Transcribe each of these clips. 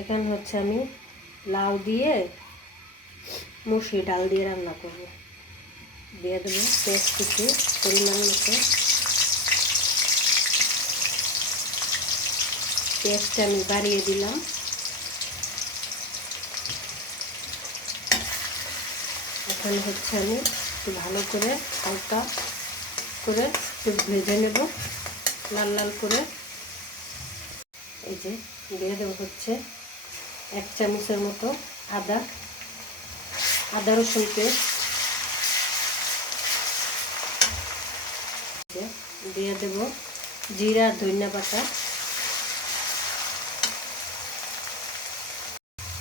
এখানে হচ্ছে আমি লাউ দিয়ে মুসুরি ডাল দিয়ে রান্না করব। দিয়ে দেবো পেঁয়াজ কিছু পরিমাণ মতো। পেঁয়াজটা আমি বাড়িয়ে দিলাম। এখানে হচ্ছে আমি একটু ভালো করে হালকা করে একটু ভেজে নেব, লাল লাল করে। এই যে, দিয়ে দেবো হচ্ছে এক চামচের মতো আদা আদা রসুন পেস্ট দিয়ে দেব জিরা, ধনিয়া পাতা।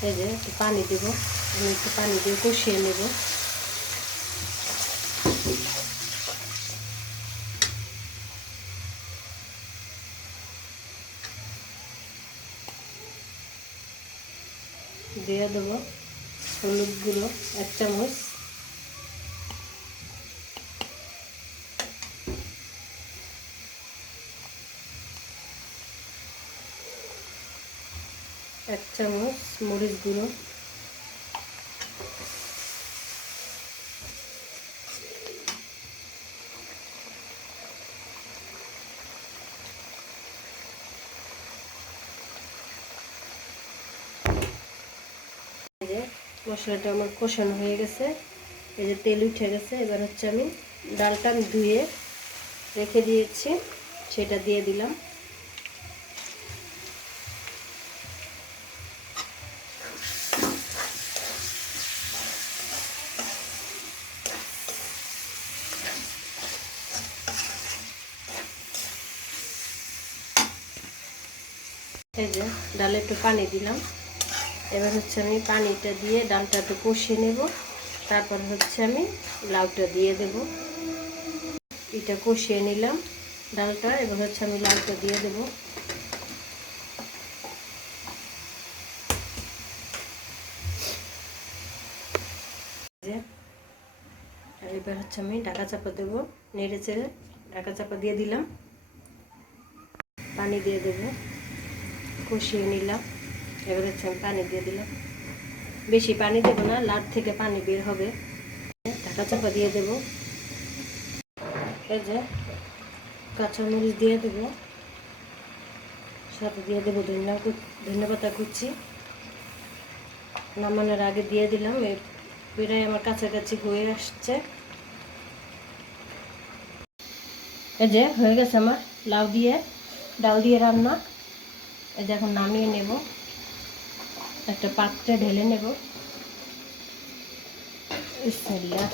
এই যে একটু পানি দেব, আমি একটু পানি দিয়ে কষিয়ে নেব। দিয়ে দেবো হলুদ গুঁড়ো এক চামচ। এক চামচ মরিচ গুঁড়ো এই যে মশলাটা আমার কষানো হয়ে গেছে। এই যে তেল উঠে গেছে, এবার হচ্ছে আমি ডালটা আমি ধুয়ে রেখে দিয়েছি, সেটা দিয়ে দিলাম। এই যে ডালে একটু পানি দিলাম। এবার হচ্ছে আমি পানিটা দিয়ে ডালটা একটু কষিয়ে নেব। তারপর হচ্ছে আমি লাউটা দিয়ে দেব। এটা কষিয়ে নিলাম ডালটা, এবার হচ্ছে আমি লাউটা দিয়ে দেব। এবার হচ্ছে আমি ঢাকা চাপা দেবো, নেড়ে চেড়ে ঢাকা চাপা দিয়ে দিলাম। পানি দিয়ে দেবো, কষিয়ে নিলাম। এবার পানি দিয়ে দিলাম। বেশি পানি দেবো না, লাট থেকে পানি বের হবে। ঢাকা চাপা দিয়ে দেবো। এই যে কাঁচামরিচ দিয়ে দেবো। সাথে দিয়ে দেবো ধনিয়া ধনিয়া পাতা কুচি। নামানোর আগে দিয়ে দিলাম। এই প্রায় আমার কাছাকাছি হয়ে আসছে। এই যে হয়ে গেছে আমার লাউ দিয়ে, ডাল দিয়ে রান্না। এই যে এখন নামিয়ে নেব। একটা পাত্রে ঢেলে নেব। ইসমিল্লাহ